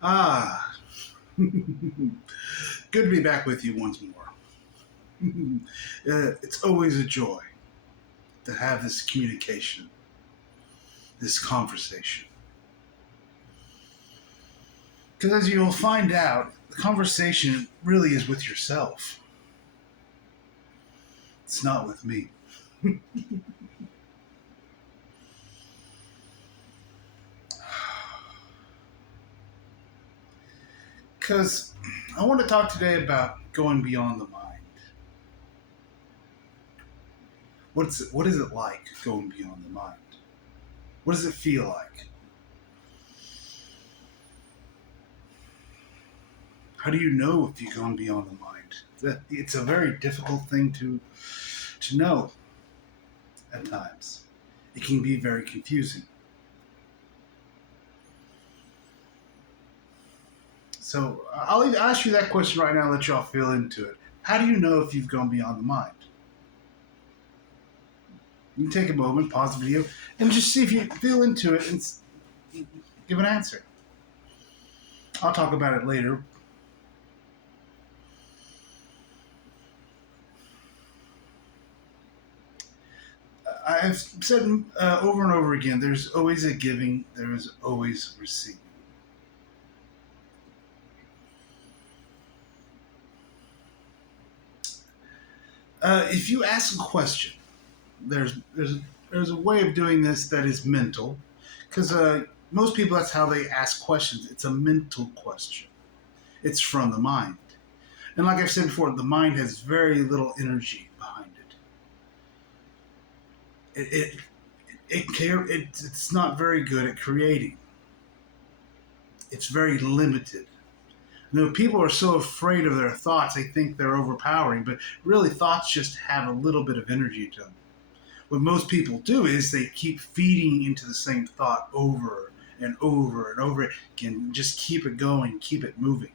Ah, good to be back with you once more. It's always a joy to have this communication, this conversation. Because as you'll find out, the conversation really is with yourself. It's not with me. Because I want to talk today about going beyond the mind. What is it like going beyond the mind? What does it feel like? How do you know if you've gone beyond the mind? It's a very difficult thing to know at times. It can be very confusing. So I'll ask you that question right now and let y'all feel into it. How do you know if you've gone beyond the mind? You can take a moment, pause the video, and just see if you feel into it and give an answer. I'll talk about it later. I've said over and over again, there's always a giving, there is always receiving. If you ask a question, there's a way of doing this that is mental, because most people that's how they ask questions. It's a mental question. It's from the mind, and like I've said before, the mind has very little energy behind it. It's not very good at creating. It's very limited. People are so afraid of their thoughts, they think they're overpowering, but really, thoughts just have a little bit of energy to them. What most people do is they keep feeding into the same thought over and over and over again, just keep it going, keep it moving.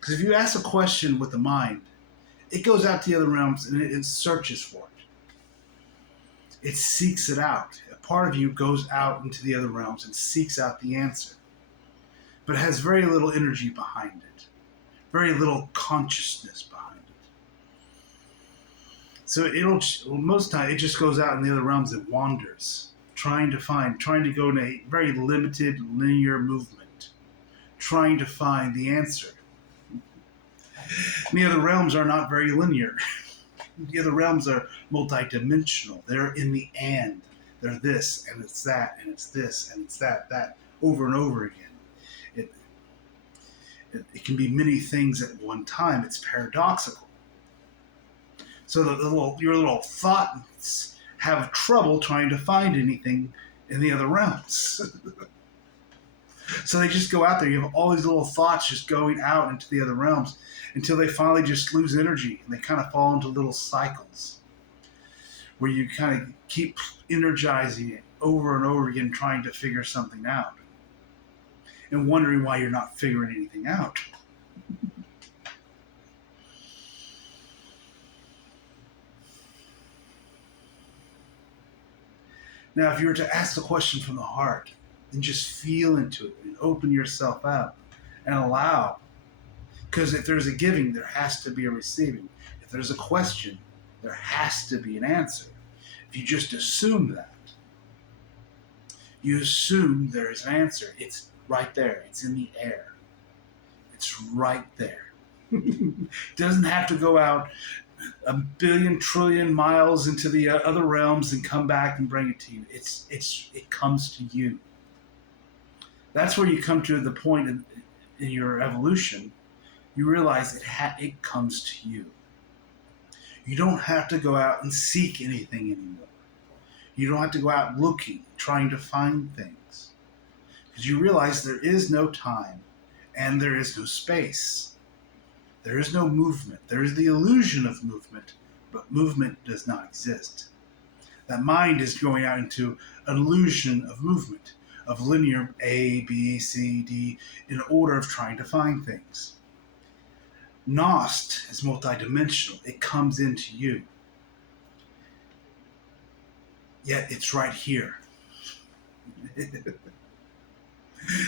Because if you ask a question with the mind, it goes out to the other realms and it searches for it. It seeks it out. A part of you goes out into the other realms and seeks out the answer, but it has very little energy behind it, very little consciousness behind it. So most time it just goes out in the other realms and wanders, trying to go in a very limited linear movement, trying to find the answer. The other realms are not very linear. The other realms are multidimensional. They're in the and. They're this and it's that and it's this and it's that over and over again. It, it can be many things at one time. It's paradoxical. So your little thoughts have trouble trying to find anything in the other realms. So they just go out there. You have all these little thoughts just going out into the other realms until they finally just lose energy and they kind of fall into little cycles where you kind of keep energizing it over and over again, trying to figure something out and wondering why you're not figuring anything out. Now, if you were to ask the question from the heart and just feel into it and open yourself up and allow, because if there's a giving, there has to be a receiving. If there's a question, there has to be an answer. If you just assume that, you assume there is an answer. It's right there. It's in the air. It's right there. It doesn't have to go out a billion trillion miles into the other realms and come back and bring it to you. It comes to you. That's where you come to the point in your evolution. You realize it comes to you. You don't have to go out and seek anything anymore. You don't have to go out looking, trying to find things, because you realize there is no time and there is no space. There is no movement. There is the illusion of movement, but movement does not exist. That mind is going out into an illusion of movement, of linear A, B, C, D, in order of trying to find things. Nost is multidimensional. It comes into you. Yet it's right here.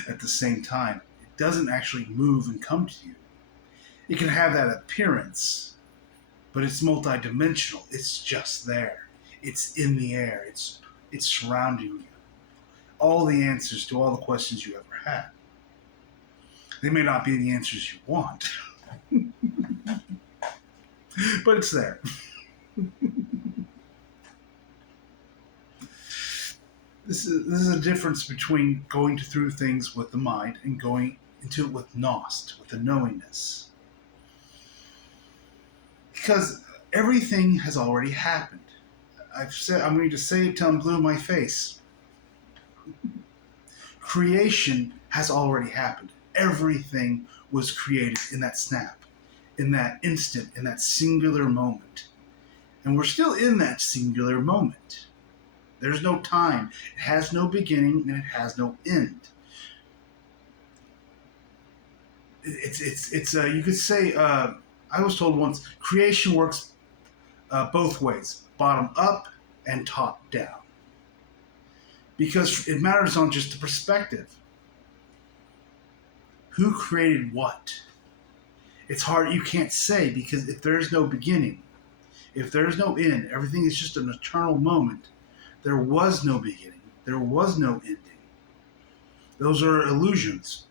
At the same time, doesn't actually move and come to you. It can have that appearance, but it's multidimensional. It's just there. It's in the air. It's surrounding you. All the answers to all the questions you ever had. They may not be the answers you want, but it's there. This is a difference between going through things with the mind and going into it with Nost, with the knowingness. Because everything has already happened. I'm going to say it till I'm blue in my face. Creation has already happened. Everything was created in that snap, in that instant, in that singular moment. And we're still in that singular moment. There's no time. It has no beginning and it has no end. It's you could say, I was told once, creation works both ways, bottom up and top down. Because it matters on just the perspective. Who created what? It's hard, you can't say, because if there's no beginning, if there's no end, everything is just an eternal moment. There was no beginning. There was no ending. Those are illusions.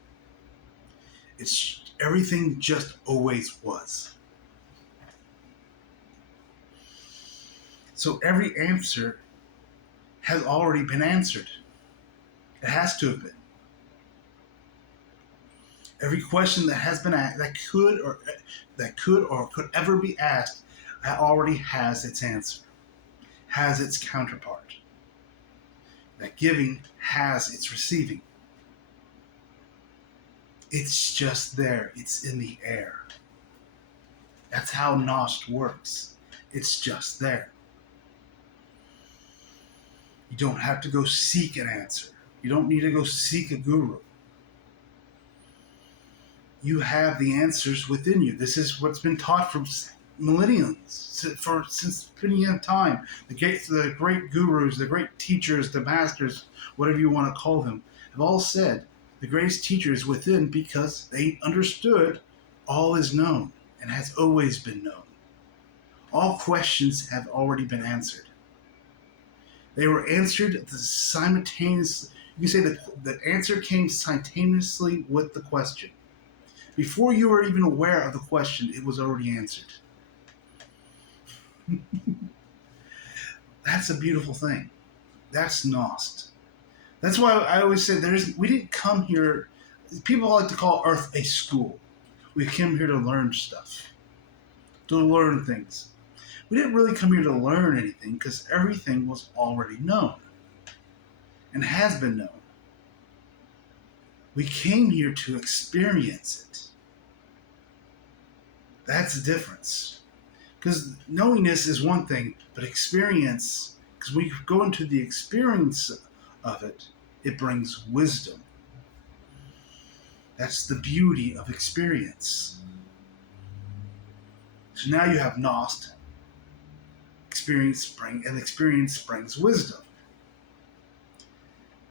It's everything just always was. So every answer has already been answered. It has to have been. Every question that has been asked, that could or could ever be asked, already has its answer, has its counterpart. That giving has its receiving. It's just there. It's in the air. That's how Nost works. It's just there. You don't have to go seek an answer. You don't need to go seek a guru. You have the answers within you. This is what's been taught for millenniums, since the beginning of time. The great gurus, the great teachers, the masters, whatever you want to call them, have all said the greatest teacher is within, because they understood all is known and has always been known. All questions have already been answered. They were answered simultaneously. You can say that the answer came simultaneously with the question. Before you were even aware of the question, it was already answered. That's a beautiful thing. That's Nost. That's why I always say we didn't come here. People like to call Earth a school. We came here to learn stuff, to learn things. We didn't really come here to learn anything, because everything was already known and has been known. We came here to experience it. That's the difference. Because knowingness is one thing, but experience, because we go into the experience of it, it brings wisdom. That's the beauty of experience. So now you have Nost. Experience brings wisdom.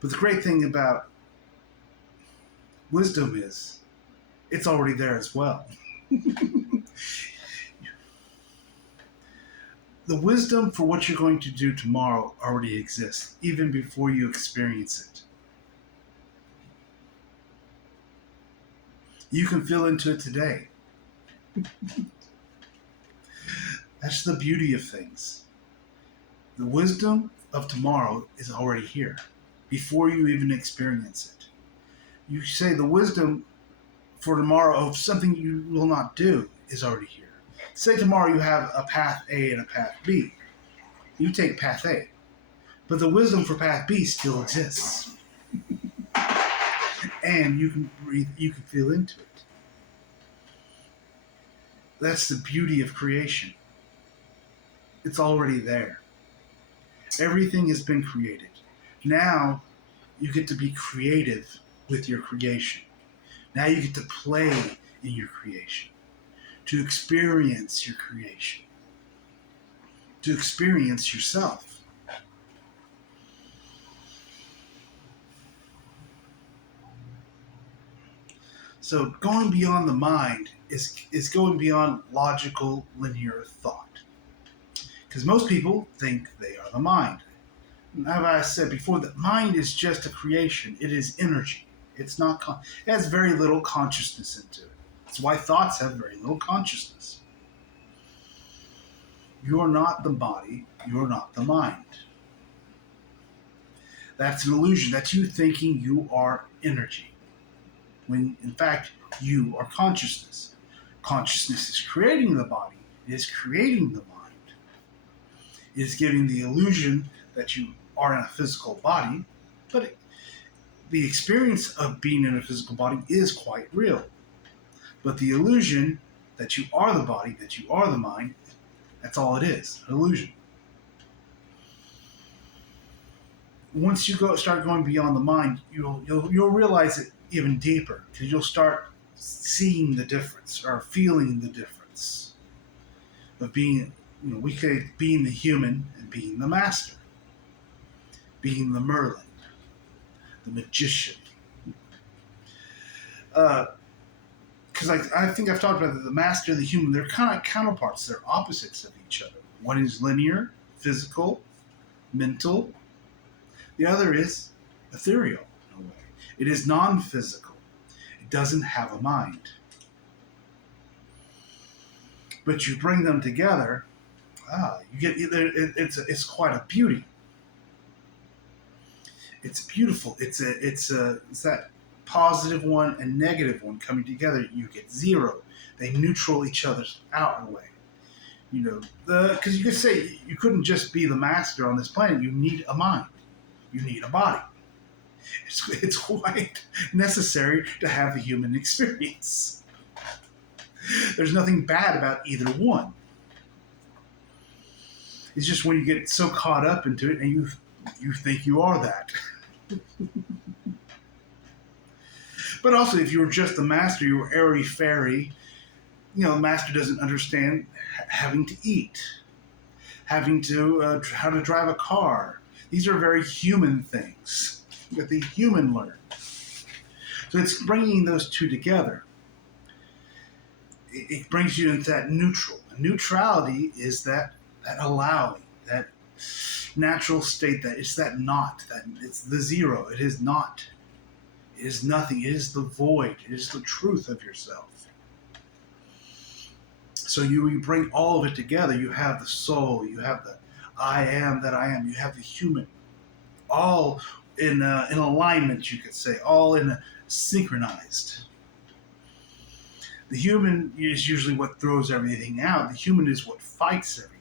But the great thing about wisdom is it's already there as well. The wisdom for what you're going to do tomorrow already exists, even before you experience it. You can feel into it today. That's the beauty of things. The wisdom of tomorrow is already here, before you even experience it. You say the wisdom for tomorrow of something you will not do is already here. Say tomorrow you have a path A and a path B. You take path A. But the wisdom for path B still exists. And you can breathe, you can feel into it. That's the beauty of creation. It's already there. Everything has been created. Now you get to be creative with your creation. Now you get to play in your creation, to experience your creation, to experience yourself. So going beyond the mind is going beyond logical linear thought. Because most people think they are the mind. As I said before, that mind is just a creation. It is energy. It's not. It has very little consciousness into it. That's why thoughts have very little consciousness. You are not the body. You are not the mind. That's an illusion. That's you thinking you are energy, when in fact you are consciousness. Consciousness is creating the body. It is creating the mind. It is giving the illusion that you are in a physical body, but the experience of being in a physical body is quite real. But the illusion that you are the body, that you are the mind, that's all it is, an illusion. Once you start going beyond the mind, you'll realize it even deeper, because you'll start seeing the difference or feeling the difference of being, we could being the human and being the master, being the Merlin, the magician. Because I think I've talked about the master and the human. They're kind of counterparts. They're opposites of each other. One is linear, physical, mental. The other is ethereal in a way. It is non-physical. It doesn't have a mind. But you bring them together, you get it's quite a beauty. It's beautiful. It's that positive one and negative one coming together. You get zero. They neutral each other out in a way. Because you could say you couldn't just be the master on this planet. You need a mind. You need a body. It's quite necessary to have the human experience. There's nothing bad about either one. It's just when you get so caught up into it and you think you are that. But also, if you were just the master, you were airy-fairy. The master doesn't understand having to eat, having to how to drive a car. These are very human things that the human learns. So it's bringing those two together. It brings you into that neutral. Neutrality is that allowing, that natural state, that it's that not, that it's the zero. It is not. It is nothing. It is the void. It is the truth of yourself. So you bring all of it together. You have the soul. You have the I am that I am. You have the human. All in alignment, you could say. All in synchronized. The human is usually what throws everything out. The human is what fights everything.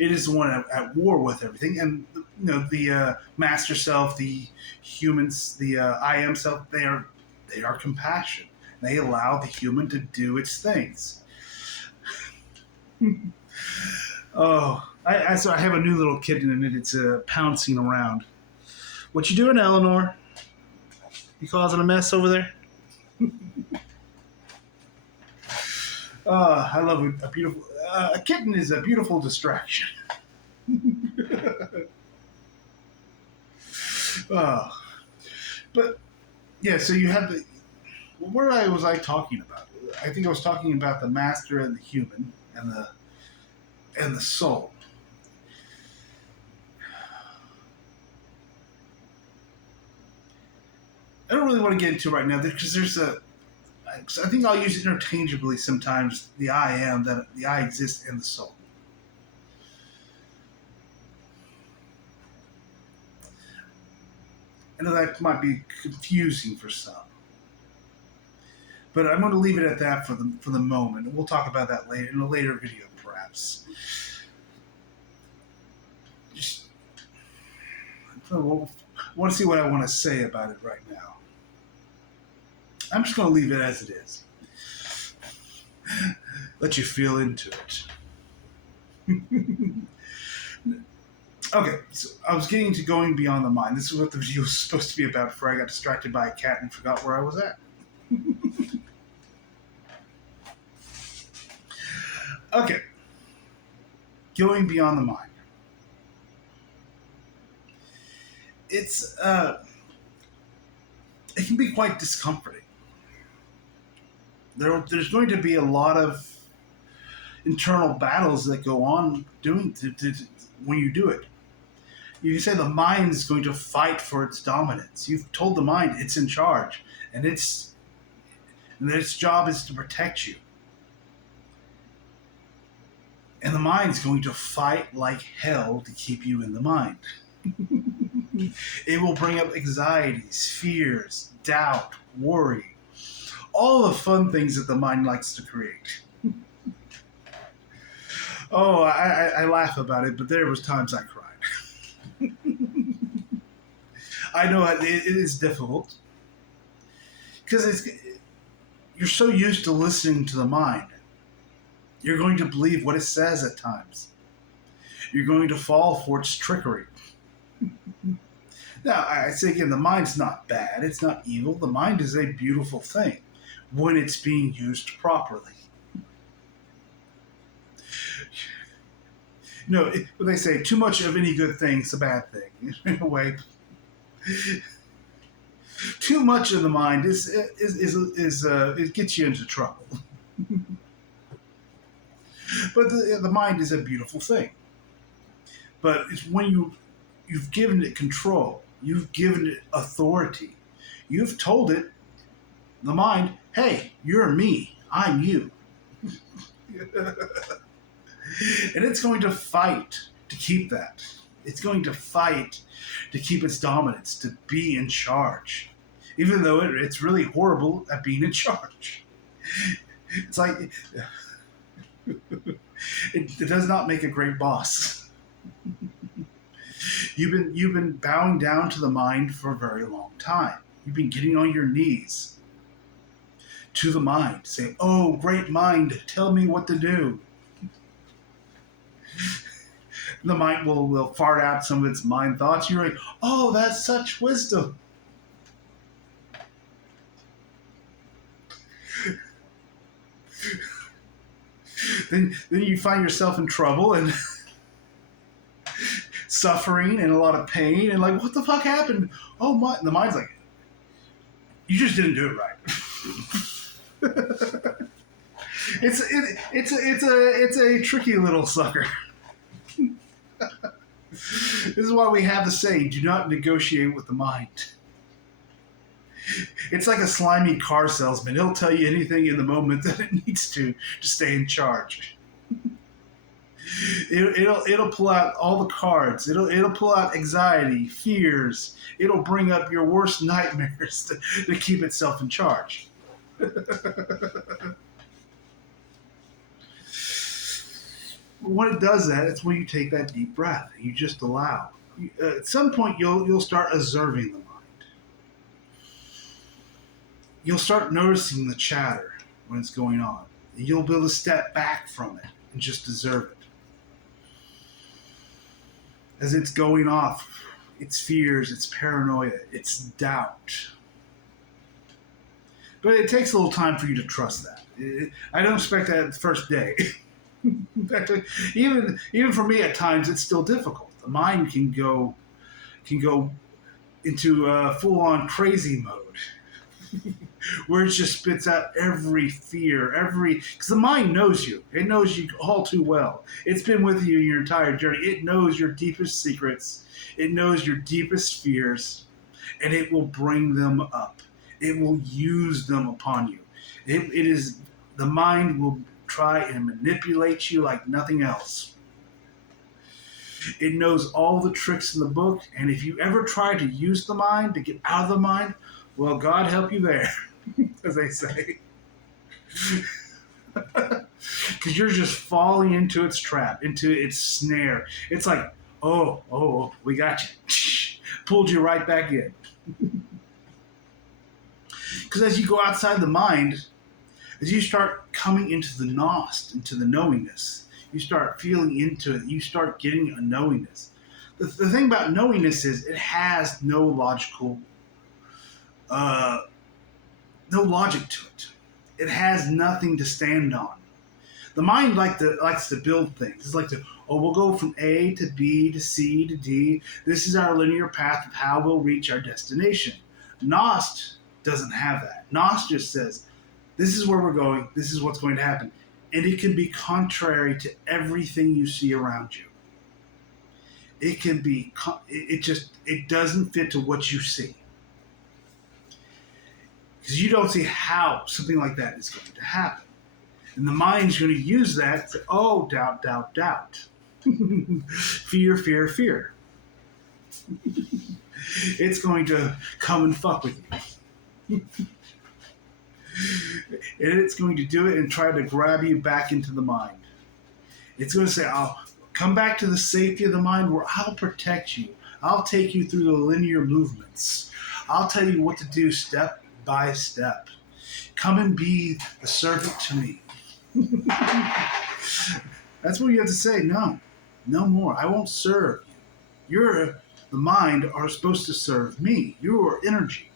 It is the one at war with everything. And the master self, the humans, the I am self, they are compassion. They allow the human to do its things. Oh, so I have a new little kitten in it. It's pouncing around. What you doing, Eleanor? You causing a mess over there? I love a beautiful. A kitten is a beautiful distraction. But yeah, so you have the. What was I talking about? I think I was talking about the master and the human and the soul. I don't really want to get into it right now because there's I think I'll use it interchangeably sometimes. The I am, that the I exist in the soul. I know that might be confusing for some, but I'm going to leave it at that for the moment. We'll talk about that later in a later video, perhaps. Just I want to see what I want to say about it right now. I'm just going to leave it as it is. Let you feel into it. Okay, so I was getting to going beyond the mind. This is what the video was supposed to be about before I got distracted by a cat and forgot where I was at. Okay, going beyond the mind. It's it can be quite discomforting. There's going to be a lot of internal battles that go on when you do it. You can say the mind is going to fight for its dominance. You've told the mind it's in charge, and its job is to protect you. And the mind's going to fight like hell to keep you in the mind. It will bring up anxieties, fears, doubt, worry, all the fun things that the mind likes to create. Oh, I laugh about it, but there was times I cried. I know it is difficult because you're so used to listening to the mind. You're going to believe what it says at times. You're going to fall for its trickery. Now, I say again, the mind's not bad. It's not evil. The mind is a beautiful thing when it's being used properly. When they say too much of any good thing is a bad thing, in a way. Too much of the mind it gets you into trouble. But the mind is a beautiful thing. But it's when you've given it control, you've given it authority, you've told it, the mind, hey, you're me, I'm you. And it's going to fight to keep that. It's going to fight to keep its dominance, to be in charge. Even though it's really horrible at being in charge. It's like, it does not make a great boss. You've been bowing down to the mind for a very long time. You've been getting on your knees to the mind, saying, oh, great mind, tell me what to do. The mind will fart out some of its mind thoughts. You're like, oh, that's such wisdom. Then you find yourself in trouble and suffering and a lot of pain and like, what the fuck happened? Oh my! And the mind's like, you just didn't do it right. It's a tricky little sucker. This is why we have the saying, do not negotiate with the mind. It's like a slimy car salesman. He'll tell you anything in the moment that it needs to stay in charge. It'll pull out all the cards. It'll pull out anxiety, fears. It'll bring up your worst nightmares to keep itself in charge. When it does that, it's when you take that deep breath and you just allow. At some point, you'll start observing the mind. You'll start noticing the chatter when it's going on. You'll be able to step back from it and just observe it. As it's going off, its fears, its paranoia, its doubt. But it takes a little time for you to trust that. I don't expect that the first day. In fact, even for me at times, it's still difficult. The mind can go into full-on crazy mode, where it just spits out every fear, because the mind knows you. It knows you all too well. It's been with you your entire journey. It knows your deepest secrets. It knows your deepest fears, and it will bring them up. It will use them upon you. The mind will try and manipulate you like nothing else. It knows all the tricks in the book, and if you ever try to use the mind to get out of the mind, well, God help you there, as they say. Because you're just falling into its trap, into its snare. It's like, oh, we got you. Pulled you right back in. Because as you go outside the mind, as you start coming into the Gnost, into the knowingness, you start feeling into it, you start getting a knowingness. The thing about knowingness is it has no logical, no logic to it. It has nothing to stand on. The mind likes to build things. It's like we'll go from A to B to C to D. This is our linear path of how we'll reach our destination. Gnost doesn't have that. Nos just says, this is where we're going, this is what's going to happen. And it can be contrary to everything you see around you. It can be, it doesn't fit to what you see. Because you don't see how something like that is going to happen. And the mind's going to use that to, oh, doubt, doubt, doubt. Fear, fear, fear. It's going to come and fuck with you. And it's going to do it and try to grab you back into the mind. It's going to say, I'll come back to the safety of the mind where I'll protect you. I'll take you through the linear movements. I'll tell you what to do step by step. Come and be the servant to me. That's what you have to say. No more. I won't serve you. The mind are supposed to serve me. You're energy.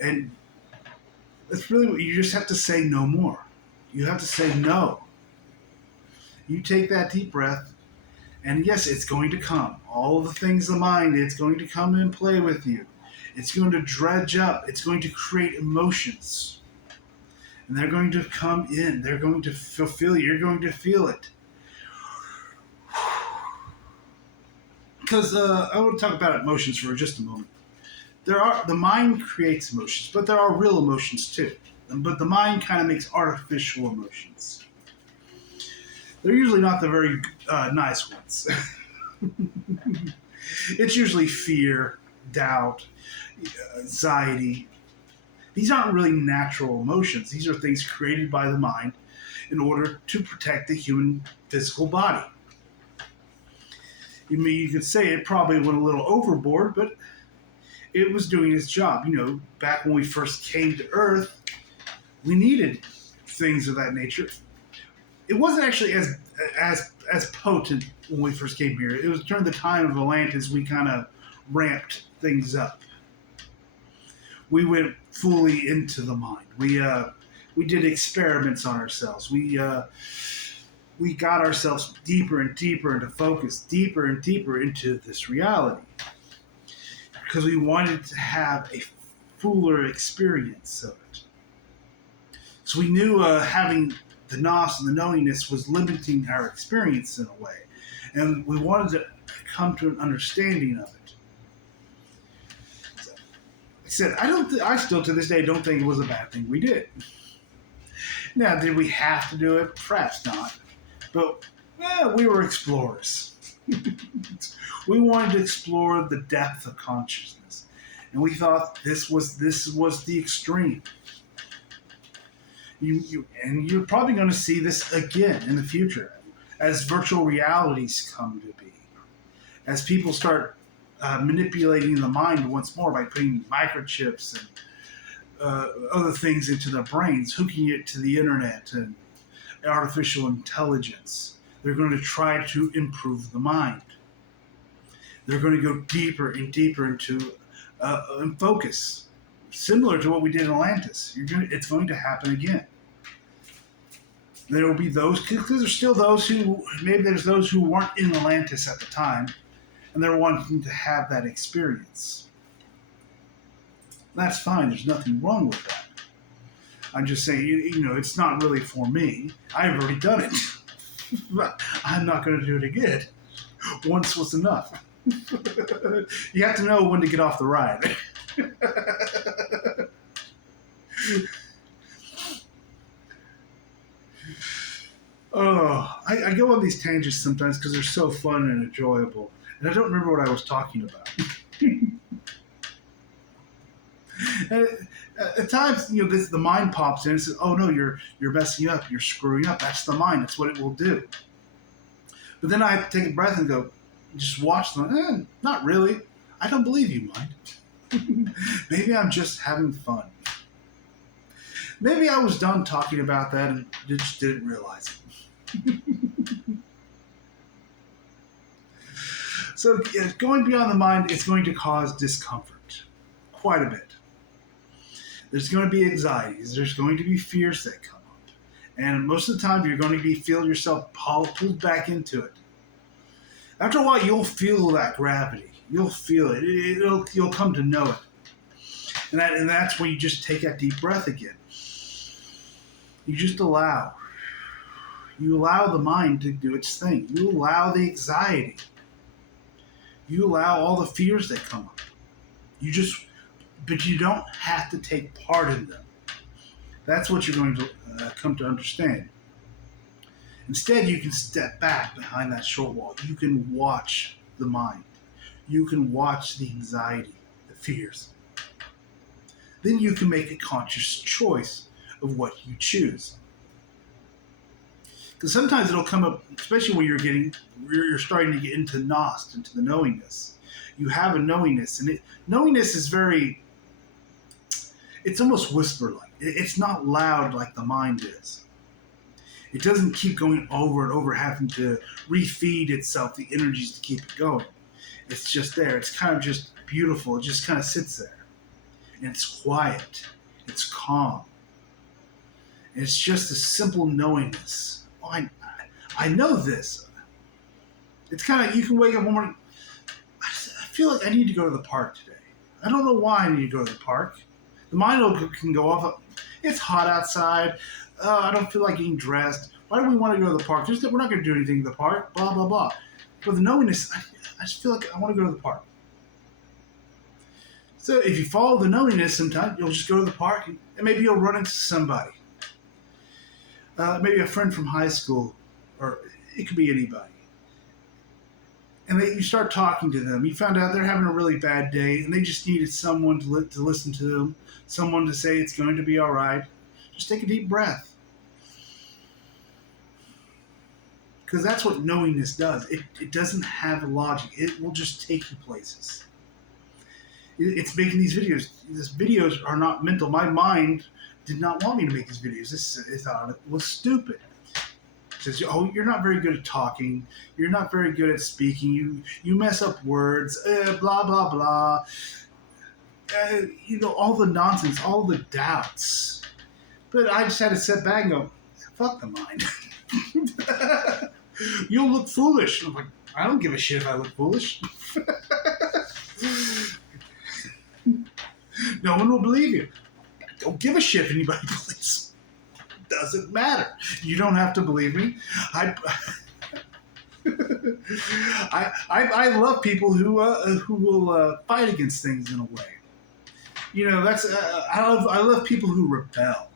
And that's really what you just have to say. No more. You have to say no. You take that deep breath, and yes, it's going to come. All of the things of the mind, it's going to come and play with you. It's going to dredge up. It's going to create emotions. And they're going to come in. They're going to fulfill you. You're going to feel it. Because I want to talk about emotions for just a moment. The mind creates emotions, but there are real emotions too. But the mind kind of makes artificial emotions. They're usually not the very nice ones. It's usually fear, doubt, anxiety. These aren't really natural emotions. These are things created by the mind in order to protect the human physical body. I mean, you could say it probably went a little overboard, but it was doing its job. You know, back when we first came to Earth, we needed things of that nature. It wasn't actually as potent when we first came here. It was during the time of Atlantis we kind of ramped things up. We went fully into the mind. We did experiments on ourselves. We got ourselves deeper and deeper into focus, deeper and deeper into this reality, because we wanted to have a fuller experience of it. So we knew having the nos and the knowingness was limiting our experience in a way, and we wanted to come to an understanding of it. So, I said, I still to this day don't think it was a bad thing we did. Now, did we have to do it? Perhaps not. But, we were explorers. We wanted to explore the depth of consciousness. And we thought this was the extreme. And you're probably going to see this again in the future as virtual realities come to be. As people start manipulating the mind once more by putting microchips and other things into their brains, hooking it to the internet and artificial intelligence. They're going to try to improve the mind. They're going to go deeper and deeper into focus, similar to what we did in Atlantis. It's going to happen again. There will be those, because there's still those who, maybe there's those who weren't in Atlantis at the time, and they're wanting to have that experience. That's fine. There's nothing wrong with that. I'm just saying, it's not really for me. I've already done it. I'm not going to do it again. Once was enough. You have to know when to get off the ride. I go on these tangents sometimes because they're so fun and enjoyable. And I don't remember what I was talking about. At times, the mind pops in and says, "Oh no, you're messing up. You're screwing up. That's the mind. That's what it will do." But then I have to take a breath and go, just watch them. Not really. I don't believe you, mind. Maybe I'm just having fun. Maybe I was done talking about that and just didn't realize it. So going beyond the mind, it's going to cause discomfort. Quite a bit. There's going to be anxieties. There's going to be fears that come up. And most of the time, you're going to feel yourself pulled back into it. After a while, you'll feel that gravity. You'll feel it. You'll come to know it. And that's when you just take that deep breath again. You just allow. You allow the mind to do its thing. You allow the anxiety. You allow all the fears that come up. But you don't have to take part in them. That's what you're going to come to understand. Instead, you can step back behind that short wall. You can watch the mind. You can watch the anxiety, the fears. Then you can make a conscious choice of what you choose. Because sometimes it'll come up, especially when you're starting to get into Nost, into the knowingness. You have a knowingness, and knowingness is it's almost whisper-like. It's not loud like the mind is. It doesn't keep going over and over, having to refeed itself the energies to keep it going. It's just there. It's kind of just beautiful. It just kind of sits there. And it's quiet. It's calm. And it's just a simple knowingness. Oh, I know this. It's kind of, you can wake up one morning, I feel like I need to go to the park today. I don't know why I need to go to the park. The mind can go off. It's hot outside. I don't feel like getting dressed. Why do we want to go to the park? We're not going to do anything in the park. Blah, blah, blah. But the knowingness, I just feel like I want to go to the park. So if you follow the knowingness, sometimes you'll just go to the park and maybe you'll run into somebody. Maybe a friend from high school, or it could be anybody. And you start talking to them. You found out they're having a really bad day, and they just needed someone to listen to them, someone to say it's going to be all right. Just take a deep breath. Because that's what knowingness does. It doesn't have a logic. It will just take you places. It's making these videos. These videos are not mental. My mind did not want me to make these videos. It thought it was stupid. It says, oh, you're not very good at talking. You're not very good at speaking. You mess up words. Blah, blah, blah. All the nonsense, all the doubts. But I just had to sit back and go, fuck the mind. You'll look foolish. I'm like, I don't give a shit if I look foolish. No one will believe you. Don't give a shit if anybody believes. Doesn't matter. You don't have to believe me. I love people who will fight against things in a way. That's I love people who rebel.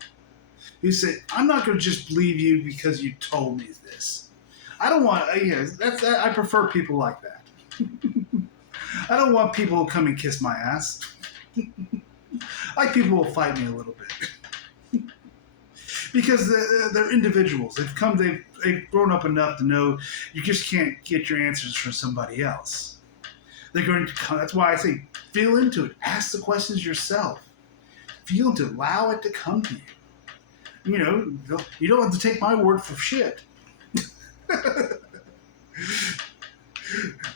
Who say, I'm not going to just believe you because you told me this. I don't want. I prefer people like that. I don't want people to come and kiss my ass. I like people who will fight me a little bit. Because they're individuals. They've grown up enough to know you just can't get your answers from somebody else. They're going to come. That's why I say feel into it. Ask the questions yourself. Feel into it. Allow it to come to you. You don't have to take my word for shit.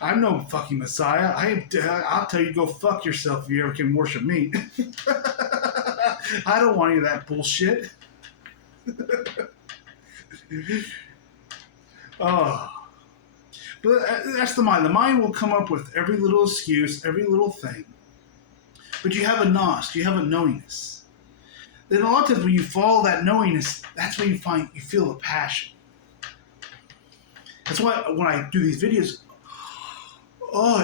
I'm no fucking messiah. I'll tell you to go fuck yourself if you ever can worship me. I don't want any of that bullshit. Oh. But that's the mind. The mind will come up with every little excuse, every little thing. But you have a Nost, you have a knowingness. Then a lot of times when you follow that knowingness, that's when you feel the passion. That's why when I do these videos,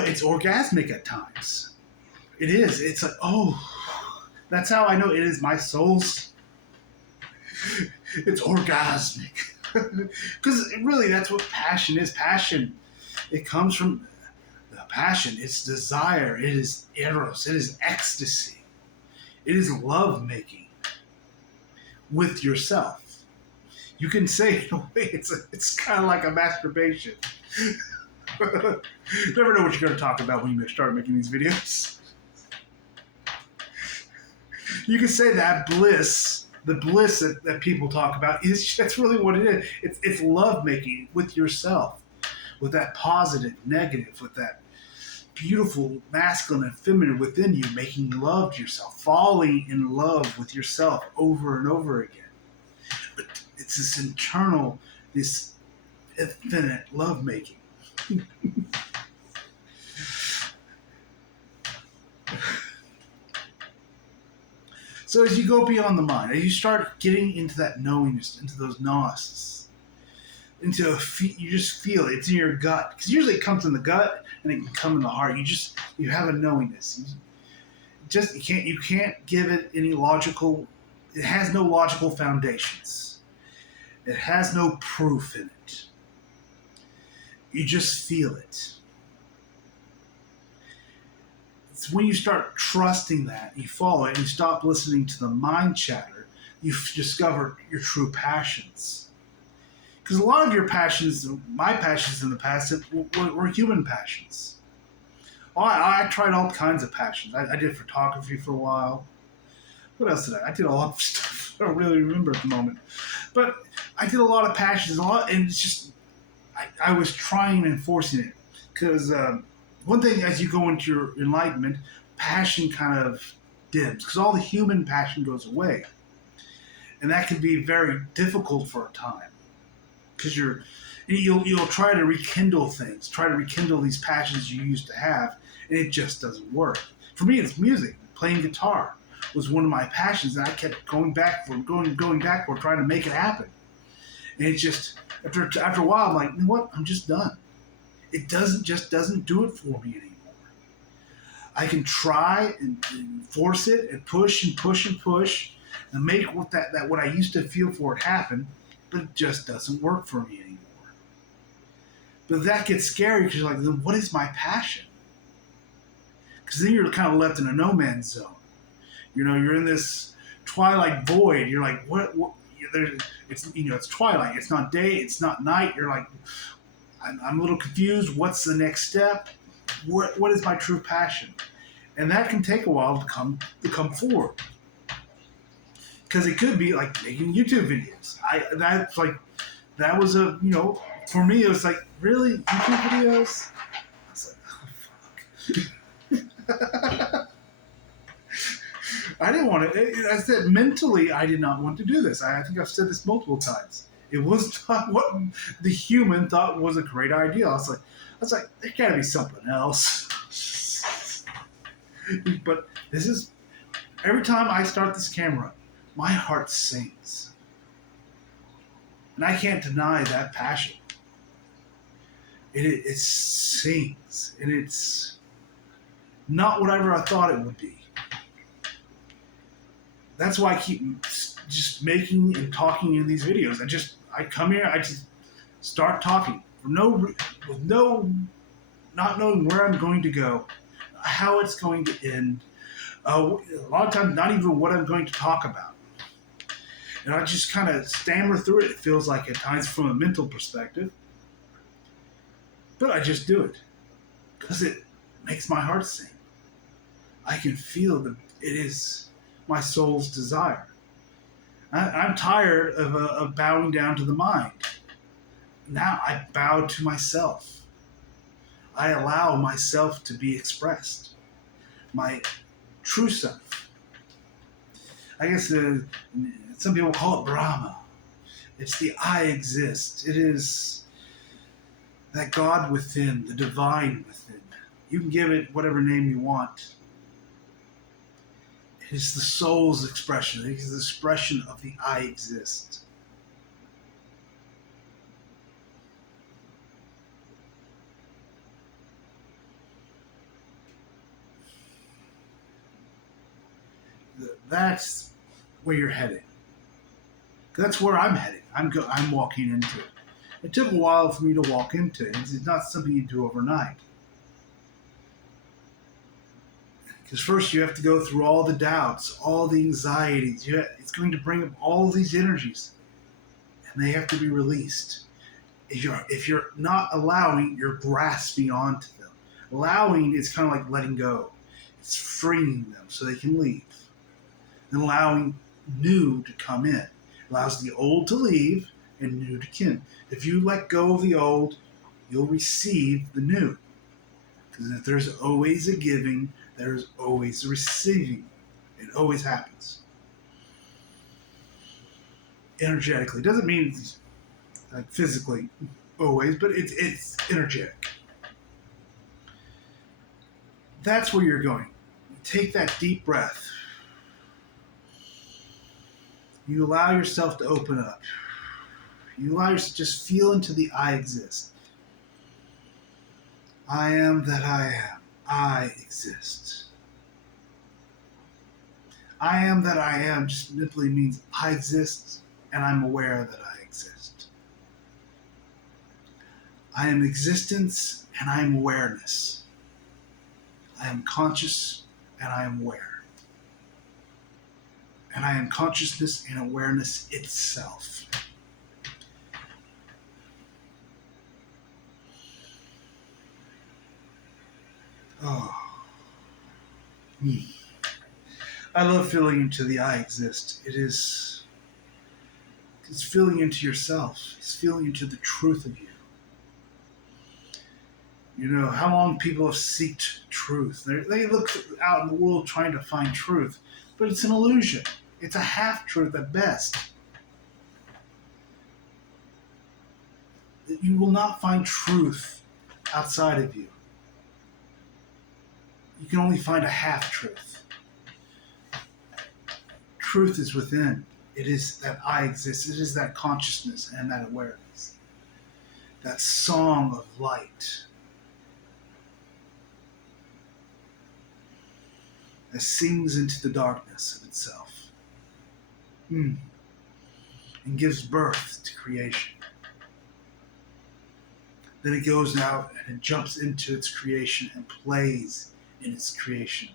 it's orgasmic at times. It is. It's like, that's how I know it is my soul's. It's orgasmic. Because really, that's what passion is. Passion, it comes from the passion. It's desire. It is eros. It is ecstasy. It is love-making with yourself. You can say, in a way, it's kind of like a masturbation. Never know what you're going to talk about when you start making these videos. You can say that bliss, the bliss that people talk about, that's really what it is. It's love making with yourself, with that positive, negative, with that beautiful masculine and feminine within you, making love to yourself, falling in love with yourself over and over again. But it's this internal, this infinite love making. So as you go beyond the mind, as you start getting into that knowingness, into those gnosis, you just feel it. It's in your gut. Because usually it comes in the gut and it can come in the heart. You have a knowingness. You can't give it any logical. It has no logical foundations. It has no proof in it. You just feel it. It's when you start trusting that, you follow it, and you stop listening to the mind chatter, you discover your true passions. Because a lot of your passions, my passions in the past, were human passions. I tried all kinds of passions. I did photography for a while. What else did I? I did a lot of stuff I don't really remember at the moment. But I did a lot of passions, and it's just, I was trying and forcing it. Because one thing, as you go into your enlightenment, passion kind of dims. Because all the human passion goes away. And that can be very difficult for a time. Because you'll try to rekindle things, try to rekindle these passions you used to have, and it just doesn't work. For me, it's music. Playing guitar was one of my passions, and I kept going backward, trying to make it happen. And it just, after a while, I'm like, you know what? I'm just done. It doesn't do it for me anymore. I can try and force it and push and make what I used to feel for it happen, but it just doesn't work for me anymore. But that gets scary because you're like, then what is my passion? Because then you're kind of left in a no man's zone. You're in this twilight void. You're like, what? It's twilight. It's not day. It's not night. You're like, I'm a little confused. What's the next step? What is my true passion? And that can take a while to come forward. Because it could be like making YouTube videos. That was for me it was like, really, YouTube videos? I was like, oh fuck. I didn't want to. I said mentally, I did not want to do this. I think I've said this multiple times. It was not what the human thought was a great idea. I was like, there got to be something else. But this is every time I start this camera, my heart sings, and I can't deny that passion. It sings, and it's not whatever I thought it would be. That's why I keep just making and talking in these videos. I come here, I just start talking with not knowing where I'm going to go, how it's going to end. A lot of times, not even what I'm going to talk about. And I just kind of stammer through it. It feels like at times from a mental perspective. But I just do it because it makes my heart sing. I can feel it is my soul's desire. I'm tired of bowing down to the mind. Now I bow to myself. I allow myself to be expressed. My true self. I guess some people call it Brahma. It's the I exist. It is that God within, the divine within. You can give it whatever name you want. It is the soul's expression. It is the expression of the I exist. That's where you're heading. That's where I'm heading. I'm walking into it. It took a while for me to walk into it. It's not something you do overnight. Because first you have to go through all the doubts, all the anxieties. It's going to bring up all these energies, and they have to be released. If you're not allowing, you're grasping onto them. Allowing is kind of like letting go. It's freeing them so they can leave. And allowing new to come in. Allows the old to leave and new to come. If you let go of the old, you'll receive the new. Because if there's always a giving, there's always a receiving. It always happens. Energetically. It doesn't mean like physically always, but it's energetic. That's where you're going. Take that deep breath. You allow yourself to open up. You allow yourself to just feel into the I exist. I am that I am. I exist. I am that I am just simply means I exist and I'm aware that I exist. I am existence and I am awareness. I am conscious and I am aware. And I am consciousness and awareness itself. Oh. I love feeling into the I exist. It's feeling into yourself. It's feeling into the truth of you. You know, how long people have sought truth. They look out in the world trying to find truth, but it's an illusion. It's a half-truth at best. You will not find truth outside of you. You can only find a half-truth. Truth is within. It is that I exist. It is that consciousness and that awareness. That song of light. That sings into the darkness of itself. And gives birth to creation. Then it goes out and it jumps into its creation and plays in its creation.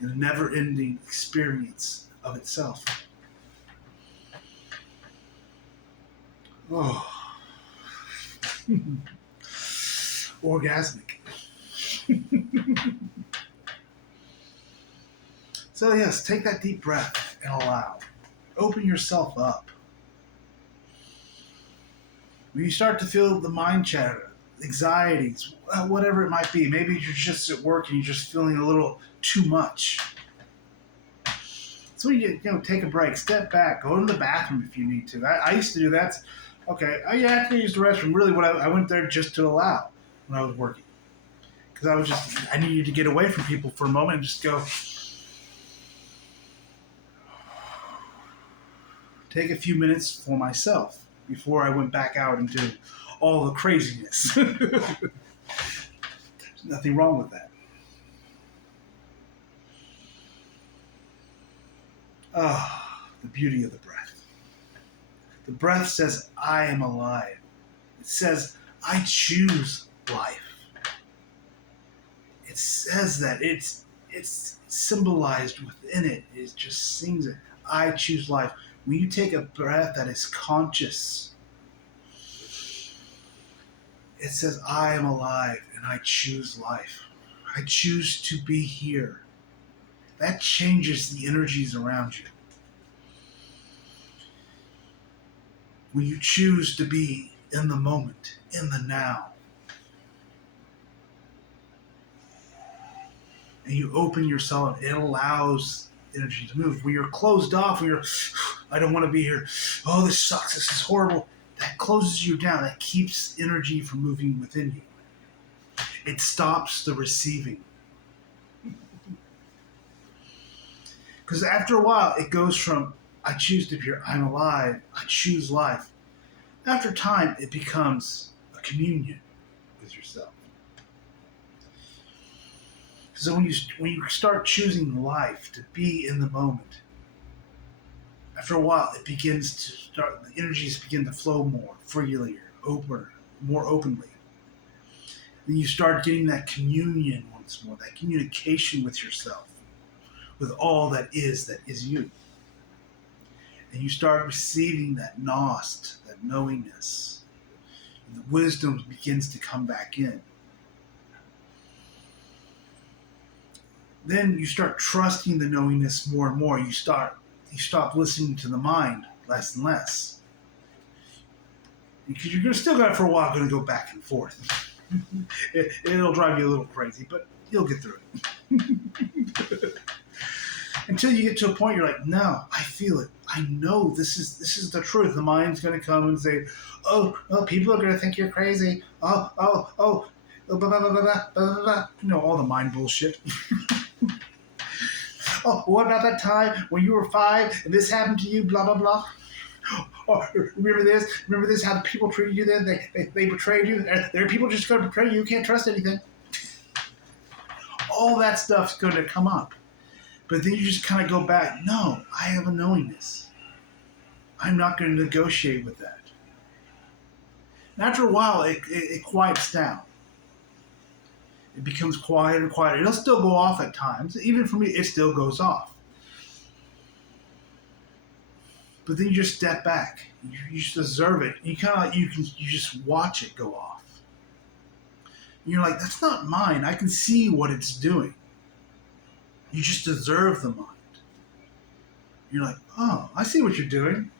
In a never-ending experience of itself. Oh. Orgasmic. So yes, take that deep breath and allow. Open yourself up. When you start to feel the mind chatter, anxieties, whatever it might be, maybe you're just at work and you're just feeling a little too much. So you take a break, step back, go to the bathroom if you need to. I used to do that. Okay, I have to use the restroom. Really, I went there just to allow when I was working. Because I needed to get away from people for a moment and just go, take a few minutes for myself before I went back out into all the craziness. There's nothing wrong with that. The beauty of the breath. The breath says, I am alive. It says, I choose life. It says that it's symbolized within it. It just sings it. I choose life. When you take a breath that is conscious, it says, I am alive and I choose life. I choose to be here. That changes the energies around you. When you choose to be in the moment, in the now, and you open yourself, it allows energy to move. When you're closed off, when you're, I don't want to be here. Oh, this sucks. This is horrible. That closes you down. That keeps energy from moving within you. It stops the receiving. Because after a while, it goes from, I choose to be here, I'm alive, I choose life. After time, it becomes a communion with yourself. So when you start choosing life, to be in the moment, after a while, it begins to start, the energies begin to flow more freely, more openly. Then you start getting that communion once more, that communication with yourself, with all that is you. And you start receiving that Nost, that knowingness. And the wisdom begins to come back in. Then you start trusting the knowingness more and more. You stop listening to the mind less and less. Because you're still going to, for a while, going to go back and forth. It'll drive you a little crazy, but you'll get through it. Until you get to a point you're like, no, I feel it. I know this is the truth. The mind's going to come and say, oh, people are going to think you're crazy. Oh, blah, blah, blah, blah, blah, blah, blah. You know, all the mind bullshit. Oh, what about that time when you were 5 and this happened to you? Blah blah blah. Or remember this? Remember this? How the people treated you then? They betrayed you. There are people just going to betray you. You can't trust anything. All that stuff's going to come up. But then you just kind of go back. No, I have a knowingness. I'm not going to negotiate with that. And after a while, it quiets down. It becomes quieter and quieter. It'll still go off at times. Even for me, it still goes off. But then you just step back. You just observe it. You just watch it go off. And you're like, that's not mine. I can see what it's doing. You just observe the mind. You're like, oh, I see what you're doing.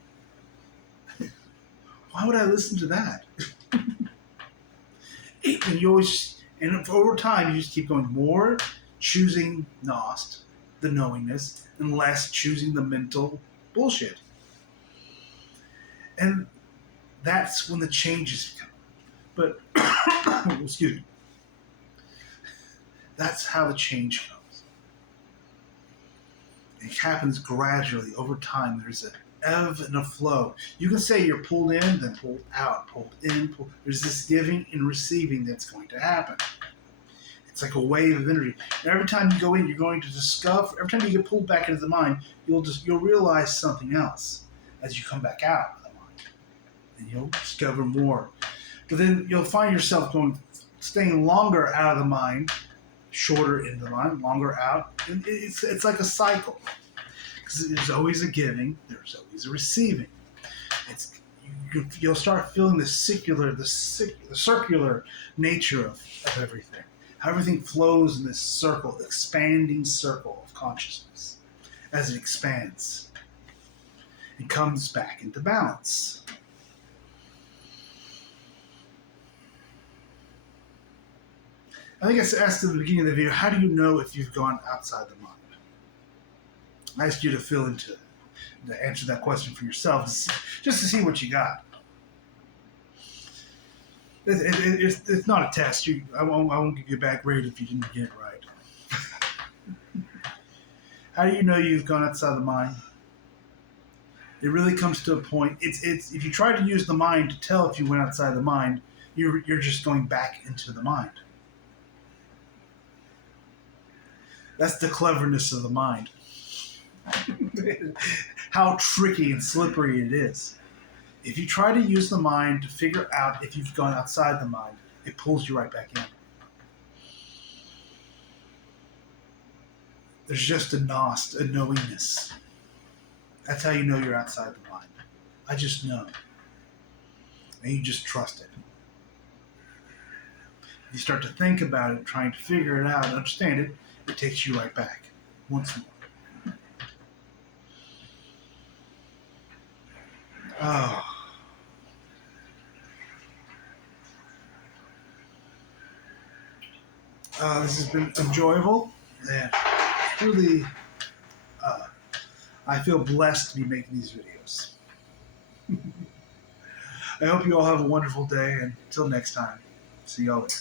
Why would I listen to that? And over time, you just keep going more choosing Nost, the knowingness, and less choosing the mental bullshit. And that's when the changes come. But, excuse me, that's how the change comes. It happens gradually over time. There's an ebb and a flow. You can say you're pulled in, then pulled out, pulled in, pulled. There's this giving and receiving that's going to happen. It's like a wave of energy. And every time you go in, you're going to discover. Every time you get pulled back into the mind, you'll realize something else as you come back out of the mind, and you'll discover more. But then you'll find yourself staying longer out of the mind, shorter into the mind, longer out. And it's like a cycle. Because there's always a giving, there's always a receiving. You'll start feeling the circular nature of everything. How everything flows in this circle, expanding circle of consciousness as it expands. It comes back into balance. I think I asked at the beginning of the video, how do you know if you've gone outside the mind? I asked you to to answer that question for yourself, just to see what you got. It's not a test. I won't give you a bad grade if you didn't get it right. How do you know you've gone outside the mind? It really comes to a point. It's if you try to use the mind to tell if you went outside the mind, you're just going back into the mind. That's the cleverness of the mind. How tricky and slippery it is. If you try to use the mind to figure out if you've gone outside the mind, it pulls you right back in. There's just a Nost, a knowingness. That's how you know you're outside the mind. I just know. And you just trust it. You start to think about it, trying to figure it out, understand it, it takes you right back once more. Oh. This has been enjoyable, and truly, I feel blessed to be making these videos. I hope you all have a wonderful day, and until next time, see y'all later.